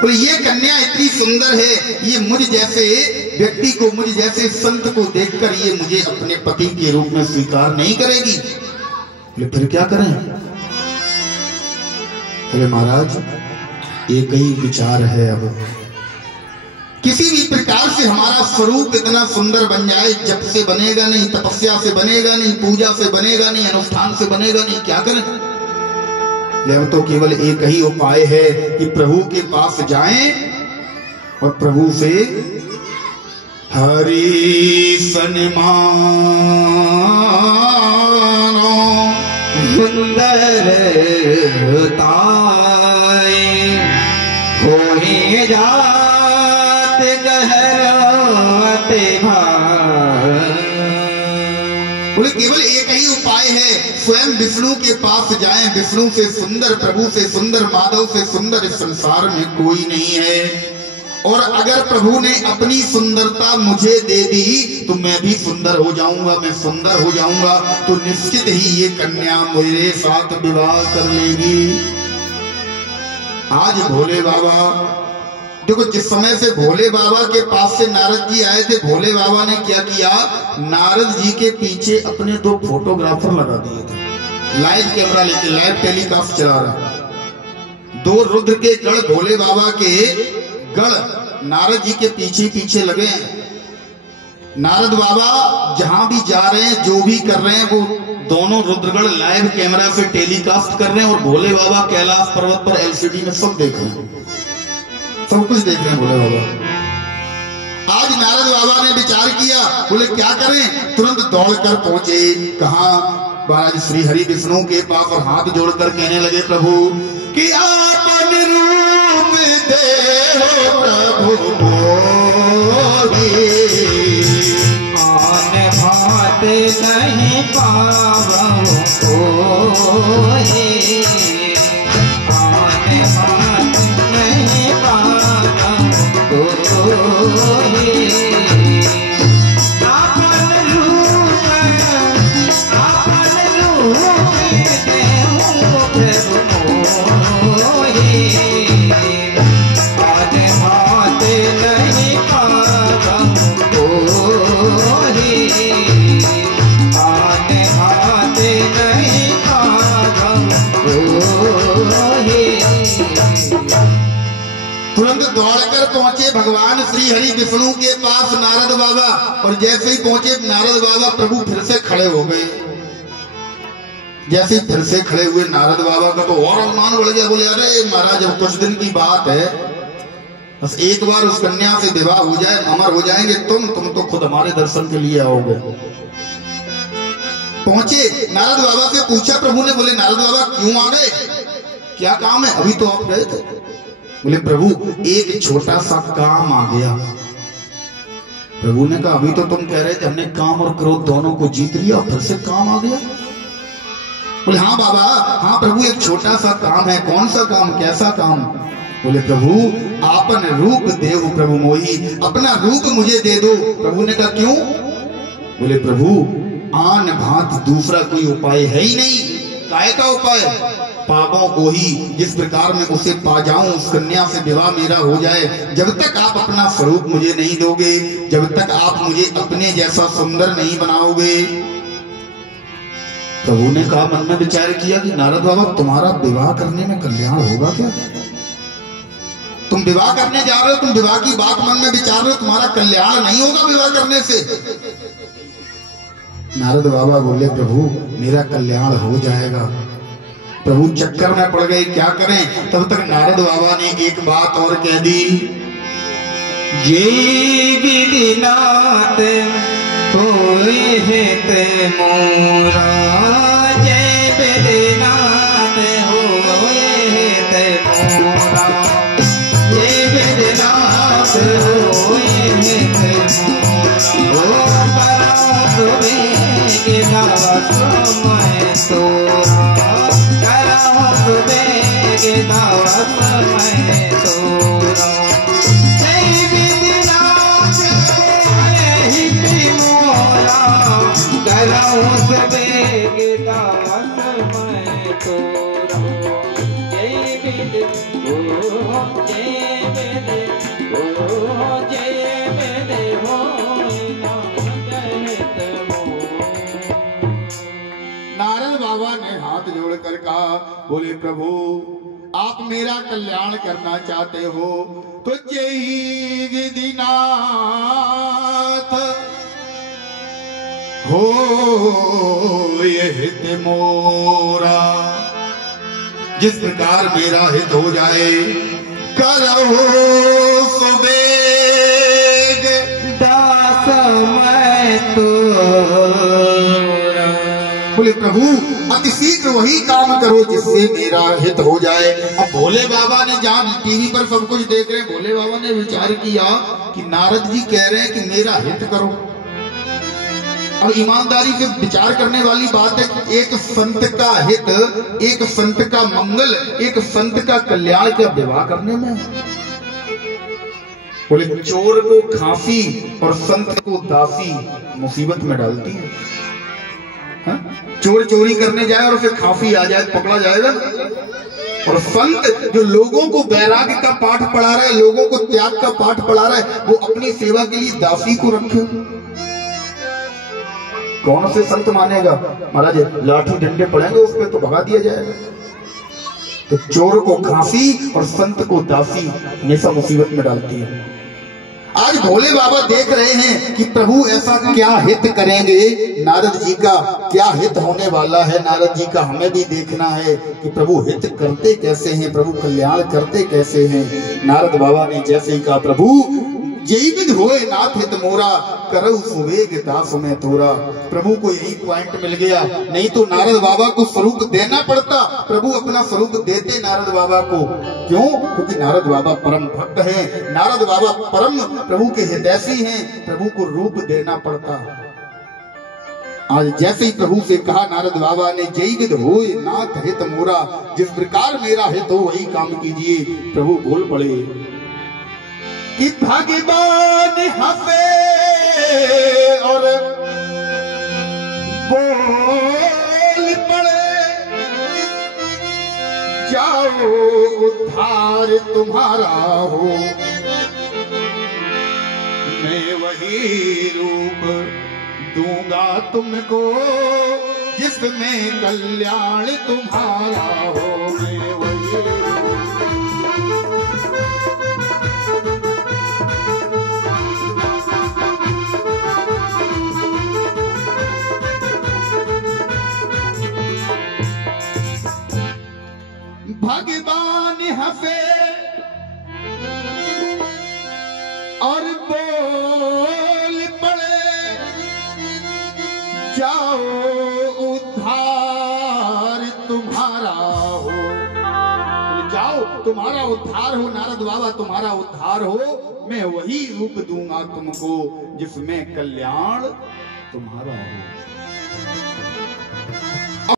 बोले ये कन्या इतनी सुंदर है, ये मुझ जैसे व्यक्ति को, मुझ जैसे संत को देखकर ये मुझे अपने पति के रूप में स्वीकार नहीं करेगी। बोले फिर क्या करें? बोले महाराज एक ही विचार है, अब किसी भी प्रकार से हमारा स्वरूप इतना सुंदर बन जाए, जप से बनेगा नहीं, तपस्या से बनेगा नहीं, पूजा से बनेगा नहीं, अनुष्ठान से बनेगा नहीं, क्या करें? अब तो केवल एक ही उपाय है कि प्रभु के पास जाएं और प्रभु से हरि सन्मानो सुंदरताए होए जात गहराते भार। बोले केवल एक ही उपाय है, स्वयं विष्णु के पास जाएं। विष्णु से सुंदर, प्रभु से सुंदर, माधव से सुंदर इस संसार में कोई नहीं है। और अगर प्रभु ने अपनी सुंदरता मुझे दे दी तो मैं भी सुंदर हो जाऊंगा, मैं सुंदर हो जाऊंगा तो निश्चित ही ये कन्या मेरे साथ विवाह कर लेगी। आज भोले बाबा देखो, जिस समय से भोले बाबा के पास से नारद जी आए थे, भोले बाबा ने क्या किया, नारद जी के पीछे अपने 2 फोटोग्राफर लगा दिए थे, लाइव कैमरा लेके लाइव टेलीकास्ट चला रहा। 2 रुद्र के गढ़ भोले बाबा के गढ़ नारद जी के पीछे पीछे लगे हैं। नारद बाबा जहां भी जा रहे हैं, जो भी कर रहे हैं, वो दोनों रुद्रगढ़ लाइव कैमरा से टेलीकास्ट कर रहे हैं और भोले बाबा कैलाश पर्वत पर एलसीडी में सब देख रहे हैं, सब कुछ देख रहे हैं भोले बाबा। आज नारद बाबा ने विचार किया, बोले क्या करें, तुरंत दौड़कर पहुंचे कहा, महाराज श्री हरि विष्णु के पास और हाथ जोड़कर कहने लगे, प्रभु कि आपन रूप दे हो प्रभु मोहि, आन भात नहीं पावो कोहि, आन भात नहीं पावो कोहि, आपन रूप दे हो प्रभु मोहि, आन भात नहीं पावो कोहि, आन भात नहीं पावो कोहि। तुरंत दौड़कर पहुंचे भगवान श्री हरि विष्णु के पास नारद बाबा, और जैसे ही पहुंचे नारद बाबा प्रभु फिर से खड़े हो गए। जैसे फिर से खड़े हुए नारद बाबा का तो और अभिमान बढ़ गया। बोले अरे महाराज अब कुछ दिन की बात है, बस एक बार उस कन्या से विवाह हो जाए, अमर हो जाएंगे तुम तो खुद हमारे दर्शन के लिए आओगे। पहुंचे नारद बाबा से पूछा प्रभु ने, बोले नारद बाबा क्यों आ गए, क्या काम है? अभी तो आप गए थे। बोले प्रभु एक छोटा सा काम आ गया। प्रभु ने कहा अभी तो तुम कह रहे थे हमने काम और क्रोध दोनों को जीत लिया, फिर से काम आ गया? बोले हाँ बाबा, हाँ प्रभु एक छोटा सा काम है। कौन सा काम, कैसा काम? बोले प्रभु आपन रूप देव प्रभु मोही, अपना रूप मुझे दे दो। प्रभु ने कहा क्यों? बोले प्रभु आन भांत दूसरा कोई उपाय है ही नहीं। काय का उपाय? पापों को ही, जिस प्रकार में उसे पा जाऊं, उस कन्या से विवाह मेरा हो जाए। जब तक आप अपना स्वरूप मुझे नहीं दोगे, जब तक आप मुझे अपने जैसा सुंदर नहीं बनाओगे। प्रभु ने कहा, मन में विचार किया कि नारद बाबा तुम्हारा विवाह करने में कल्याण होगा क्या? तुम विवाह करने जा रहे हो, तुम विवाह की बात मन में विचार रहे हो, तुम्हारा कल्याण नहीं होगा विवाह करने से। नारद बाबा बोले प्रभु मेरा कल्याण हो जाएगा। प्रभु चक्कर में पड़ गए, क्या करें? तब तक नारद बाबा ने एक बात और कह दी, ये विधिनाथ होए हित मोरा, जय विधिनाथ होए हित मोरा, जय विधिनाथ होए हित मोरा, Oh नारद बाबा ने हाथ जोड़कर कहा, बोले प्रभु आप मेरा कल्याण करना चाहते हो तो जय विधिनाथ हो ये हित मोरा, जिस प्रकार मेरा हित हो जाए करो सुबेग दास मैं तो। बोले प्रभु अति शीघ्र वही काम करो जिससे मेरा हित हो जाए। अब भोले बाबा ने, जहां टीवी पर सब कुछ देख रहे हैं, भोले बाबा ने विचार किया कि नारद जी कह रहे हैं कि मेरा हित करो। अब ईमानदारी से विचार करने वाली बात है कि एक संत का हित, एक संत का मंगल, एक संत का कल्याण क्या विवाह करने में? बोले चोर को खांसी और संत को दासी मुसीबत में डालती है। चोर चोरी करने जाए और उसे खांसी आ जाए, पकड़ा जाएगा। और संत जो लोगों को वैराग्य का पाठ पढ़ा रहा है, लोगों को त्याग का पाठ पढ़ा रहा है, वो अपनी सेवा के लिए दासी को रखे। कौन से संत मानेगा? महाराज लाठी डंडे पड़ेंगे उस पर तो भगा दिया जाएगा। तो चोर को खांसी और संत को दासी हमेशा मुसीबत में डालती है। आज भोले बाबा देख रहे हैं कि प्रभु ऐसा क्या हित करेंगे, नारद जी का क्या हित होने वाला है। नारद जी का हमें भी देखना है कि प्रभु हित करते कैसे हैं, प्रभु कल्याण करते कैसे हैं। नारद बाबा ने जैसे ही कहा, प्रभु यही विध होए नाथ हित मोरा, करऊ सुवेग दास में तोरा। प्रभु को यही पॉइंट मिल गया, नहीं तो नारद बाबा को स्वरूप देना पड़ता। प्रभु अपना स्वरूप देते नारद बाबा को। क्यों? क्योंकि नारद बाबा परम भक्त हैं, नारद बाबा परम प्रभु के हितैषी हैं, प्रभु को रूप देना पड़ता। आज जैसे ही प्रभु से कहा नारद बाबा ने, जय विध होए नाथ हित मोरा, जिस प्रकार मेरा हित हो वही काम कीजिए। प्रभु बोल पड़े कि भगवान हंसे और बोल पड़े, जाओ उद्धार तुम्हारा हो, मैं वही रूप दूंगा तुमको जिसमें कल्याण तुम्हारा हो। मैं वही भगवान हंसे और बोल पड़े, जाओ उद्धार तुम्हारा हो। जाओ तुम्हारा उद्धार हो नारद बाबा, तुम्हारा उद्धार हो। मैं वही रूप दूंगा तुमको जिसमें कल्याण तुम्हारा हो।